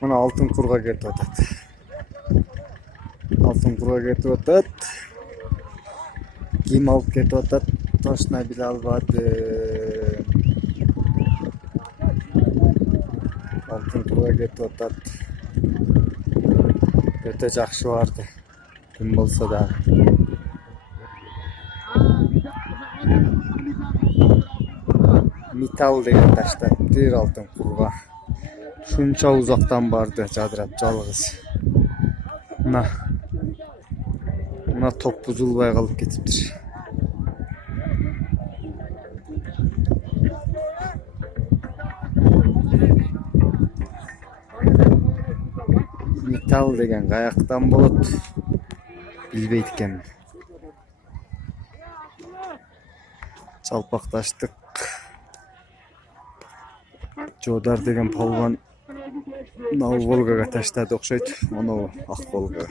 Мына алтын курга кетип атат. Алтын курга кетип атат. Ким алып кетип атат? Точно биле албадым. Алтын курга кетип атат. Өтө жакшы барды. Ким болсо дагы. Металл деген таштаптыр алтын курга. Шунча узактан барды жадырап жалгыз. Мына топ бузулбай калып кетиптир. Металл деген каяктан болот? Билбейт экенмин. Жалпакташтык. Жодар деген палван мына Волгага таштады окшойт. Мына ак Волгага.